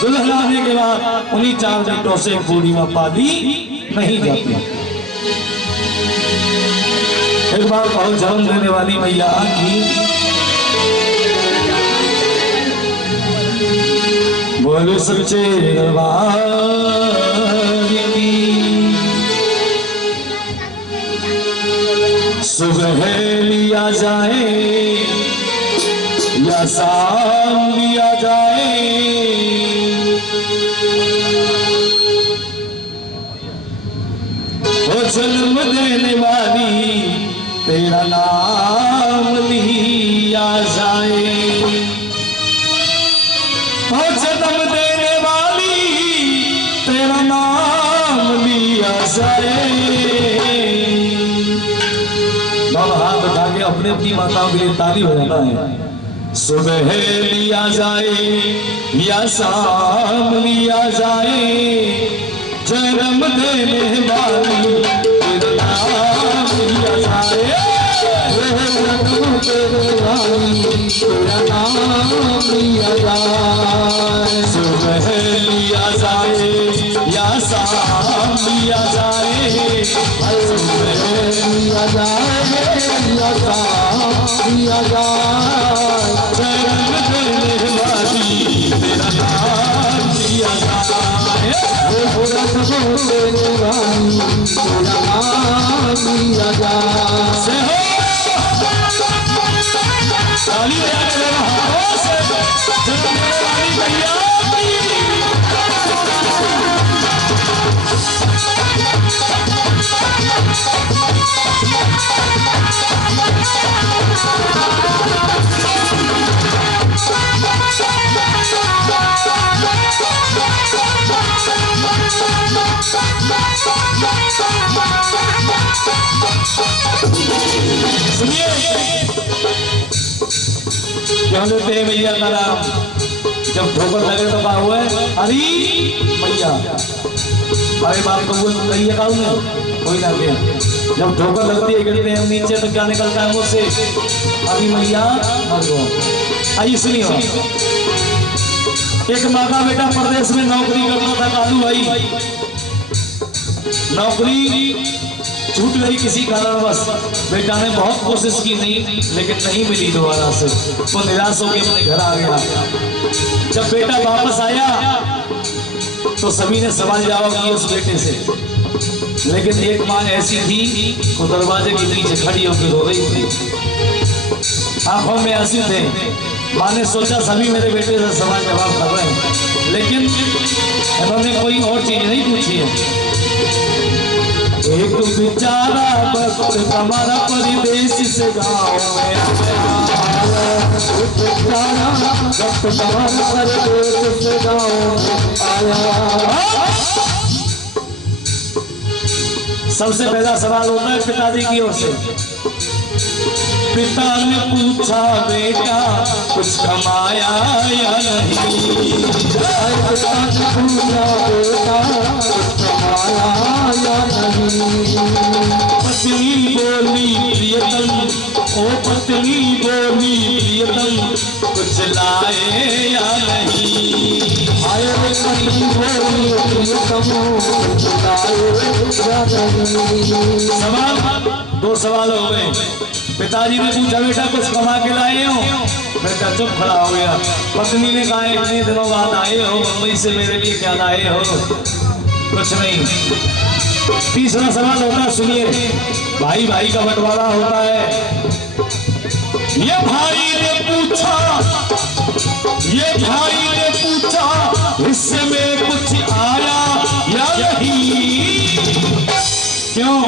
दुल्हन आने के बाद उन्हीं 4 बेटों से पूर्णिमा पाली नहीं जाती। एक बार बहुत जन्म देने वाली मैया की बोलो सच्चे दरबार की। सुबह लिया जाए या शाम लिया जाए, वो जन्म देने वाली तेरा नाम लिया जाए, वो जन्म देने वाली तेरा नाम लिया जाए। दोनों हाथ उठा के अपने अपनी माताओं के लिए ताली बजाना है। सुबह लिया जाए या शाम लिया जाए, जन्म देने वाली तेरा नाम लिया जाए, तेरा नाम लिया जाए। सुबह लिया जाए या शाम लिया जाए, सुबह लिया जाए या शाम लिया जाए, जन्म देने वाली तेरा नाम लिया जाए, देने वाली तेरा नाम लिया जाए। ताली बजाने वाला हाथों से जन्म देने वाली मैया सुनिए क्यों लेते हैं मैया का नाम? जब ठोकर लगे तो क्या हुआ? अरे मैया, अरे बाप को कहिए का कोई ना दे। जब ठोकर लगती है गिरते हैं नीचे तो क्या निकलता है मुंह से? अरे मैया मर गो। आइए सुनिए, एक माँ का बेटा प्रदेश में नौकरी करता था कालू भाई, नौकरी छूट गई किसी कारणवश। बेटा ने बहुत कोशिश की नहीं, लेकिन नहीं मिली दोबारा से, वो निराश होकर अपने घर आ गया। जब बेटा वापस आया तो सभी ने सवाल जवाब किया उस बेटे से, लेकिन एक माँ ऐसी थी वो दरवाजे के नीचे खड़ी होकर रो रही थी, आंखों में आंसू थे। माँ ने सोचा सभी मेरे बेटे से सवाल जवाब कर रहे हैं, लेकिन इन्होंने कोई और चीज नहीं पूछी है। एक बेचारा वक्त हमारा परिदेश से गाँव में आया, एक बेचारा वक्त हमारा परिदेश से गाँव में आया। सबसे पहला सवाल होता है पिताजी की ओर से। पिता ने पूछा बेटा कुछ कमाया या नहीं? पिता ने पूछा बेटा कुछ कमाया या नहीं? पत्नी बोली प्रियतम, ओ पत्नी बोली प्रियतम कुछ लाए या नहीं? आए पत्नी बोली प्रियतम कुछ लाए या नहीं? सवाल दो सवाल हो गए। पिताजी ने पूछा बेटा कुछ कमा के लाए हो? बेटा चुप खड़ा हो गया। पत्नी ने कहा इतने दिनों बाद आए हो मुंबई से, मेरे लिए क्या लाए हो? कुछ नहीं। तीसरा सवाल होता है, सुनिए, भाई भाई का बंटवारा होता है। ये भाई ने पूछा हिस्से में कुछ आया या नहीं? क्यों?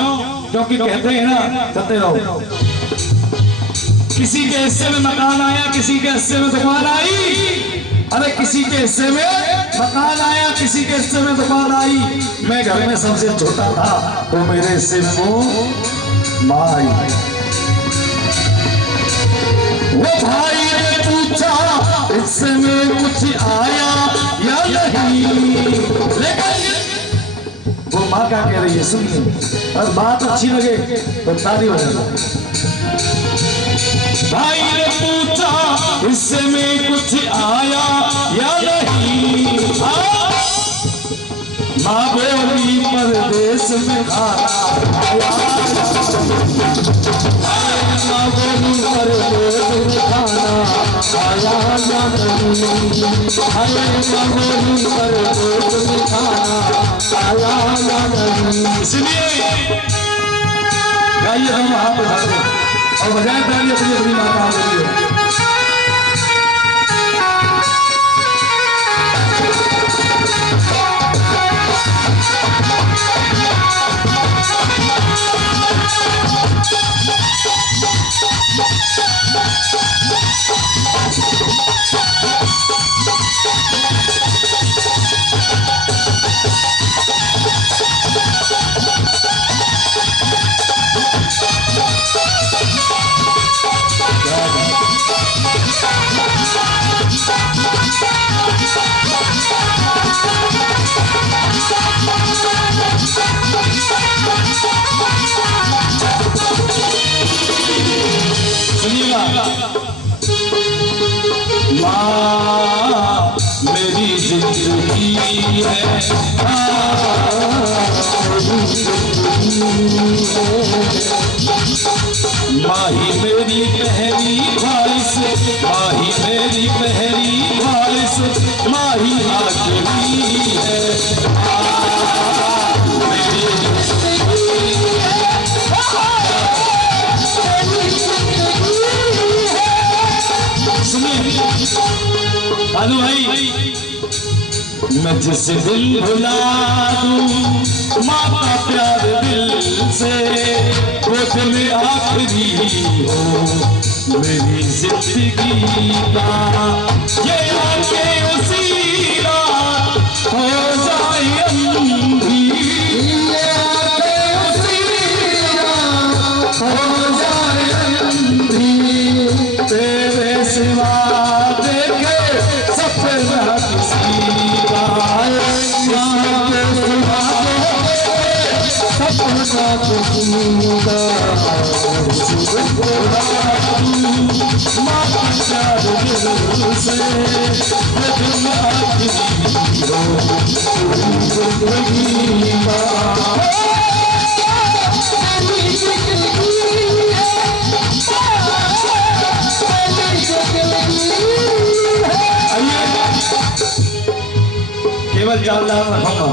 क्योंकि कहते हैं ना, कहते रहो, किसी के हिस्से में मकान आया, किसी के हिस्से में दुकान आई। अरे किसी के हिस्से में मकान आया, किसी के हिस्से में दुकान आई। मैं घर में सबसे छोटा था तो मेरे हिस्से में वो माँ आई। वो भाई ने पूछा हिस्से में कुछ आया या नहीं, लेकिन वो माँ क्या कह रही है सुनिए, और बात अच्छी लगे तो ताली बजाना। भाई ने पूछा हिस्से में कुछ आया या नहीं? माँ बोली परदेश में खाना खाया माँ बोली परदेश में खाना खाया या नहीं हरे माँ बोली परदेश में खाना खाया या नहीं। इसलिए गाइए हम हाथ उठा दें और बजाय ताली अपनी अपनी माता के लिए। माँ मेरी जिंदगी है माही मेरी पहली ख्वाहिश माही मेरी पहली ख्वाहिश माही आखिरी है भानु भाई मैं जिस दिल भुला दूं माँ का प्यार दिल से वो दिल आखिरी हो मेरी जिंदगी का ये आके उसी रात हो जाए अंधी ये आके उसी रात हो जाए अंधी तेरे सिवा सपना किसी का केवल चाल नाम रखूंगा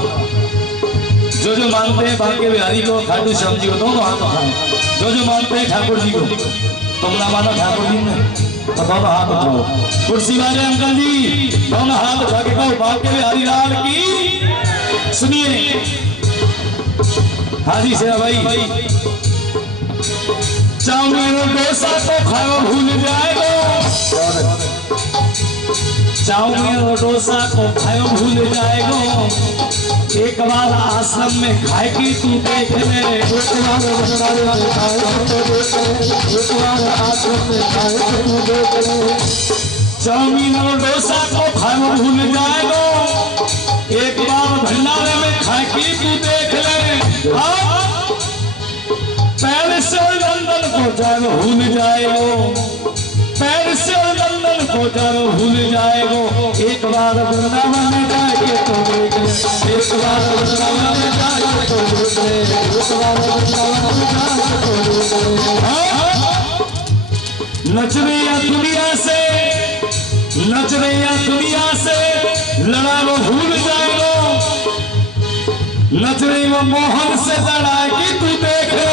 जो मानते हैं बांके बिहारी को खाटू श्याम जी को दोनों हाथ उठाएं जो मानते हैं ठाकुर जी को तुम ना मानो ठाकुर जी ने तो दोनों हाथ उठाओ कुर्सी वाले अंकल जी दोनों हाथ उठा के कहो बांके बिहारी लाल की। सुनिए हाजी से भाई चाउमीन डोसा तो खाओ भूल जाएगा चाउमीन और डोसा को खाओ भूल जाएगा एक बार आश्रम में खाएगी तू देख ले एक बार आश्रम में खाएगी तू देख ले चाउमीन और डोसा को खाओ भूल जाएगा एक बार भंडारे में खाएगी तू देख ले पैर से लंदन को जाओ भूल जाएगा पैर से लंदन को जाओ भूल जाएगा एक बार वृंदावन में जाके तो देख ले एक बार वृंदावन में जाके तो देख ले एक बार वृंदावन में जाके तो देख ले नच रही दुनिया से नच रही दुनिया से लड़ा वो भूल जाएगा नच रही वो मोहन से लड़ाई तू देख ले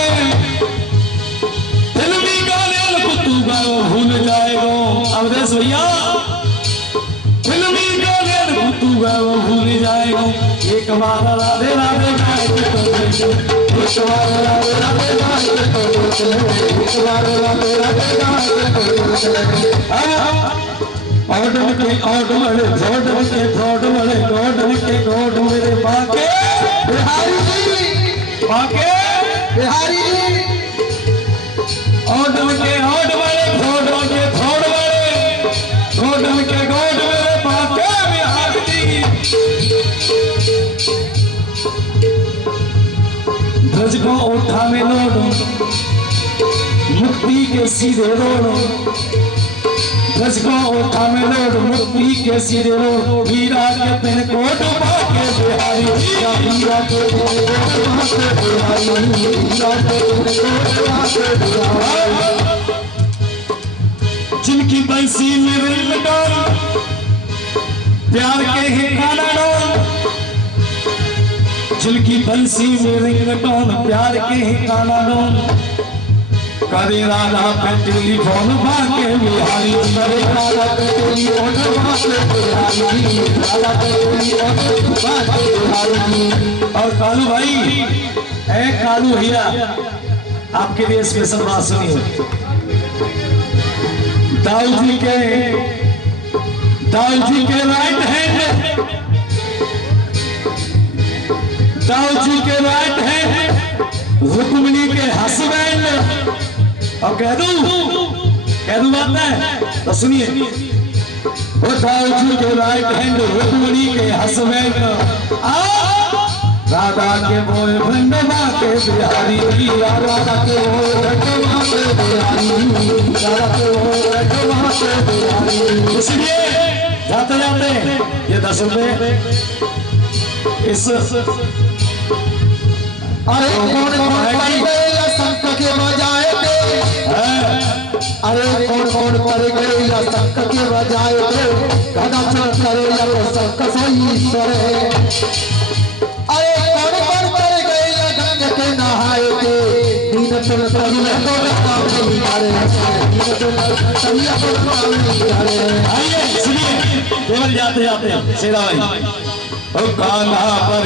फिल्मी गाने को तू गाओ भूल जाएगा अवधेश भैया फिल्मी गाने को तू गाओ भूल जाएगा एक बार राधे राधे गाएगा तो देख एक बार राधे राधे गाएगा तो देख एक बार राधे राधे गाएगा तो देख ऑर्डर के ऑर्डर के गॉड मेरे बाके बिहारी ऑर्डर के ऑर्ड वाले फोड़ के फोड़ वाले ऑर्डर के गॉड मेरे बाके बिहारी ध्वज को उठा में लोड मुक्ति के सीधे रोड ध्वज को उठा में लोड मुक्ति के सीधे रोड वीरा के पेन को डुबा के बिहारी हीरा के जिनकी बंसी में रिंग डोल प्यार के ही काला डोल, जिनकी बंसी में रिंग डोल प्यार के ही काला डोल, करे राधा पे टेलीफोन भागे बिहारी, करे राधा पे टेलीफोन भागे बिहारी, राधा पे टेलीफोन भागे बिहारी। और कालू भाई, ए कालू भैया, आपके लिए स्पेशल बात सुनिए। दाऊ जी के राइट हैंड, दाऊ जी के राइट हैंड रुक्मिणी के हस्बैंड, और कह दूं बात है तो सुनिए। वो दाऊ जी के राइट हैंड रुक्मिणी के हस्बैंड, राधा के बॉयफ्रेंड बाके बिहारी, राधा के बॉयफ्रेंड बाके बिहारी, राधा के बॉयफ्रेंड बाके बिहारी। इसलिए जाते जाते ये 10 रुपए इस अरे कौन पड़ गए या शंख के बजाए पे, अरे कौन पड़ गए या शंख के बजाए पे, गदा चल करे या तो शंख सही ईश्वर है। अरे कौन पड़ गए या गंगा के नहाए पे, दीन चल तभी तो काम बिगाड़े, दीन चल तभी तो काम बिगाड़े। आइए सुनिए, केवल जाते जाते सेरा भाई, ओ कान्हा पर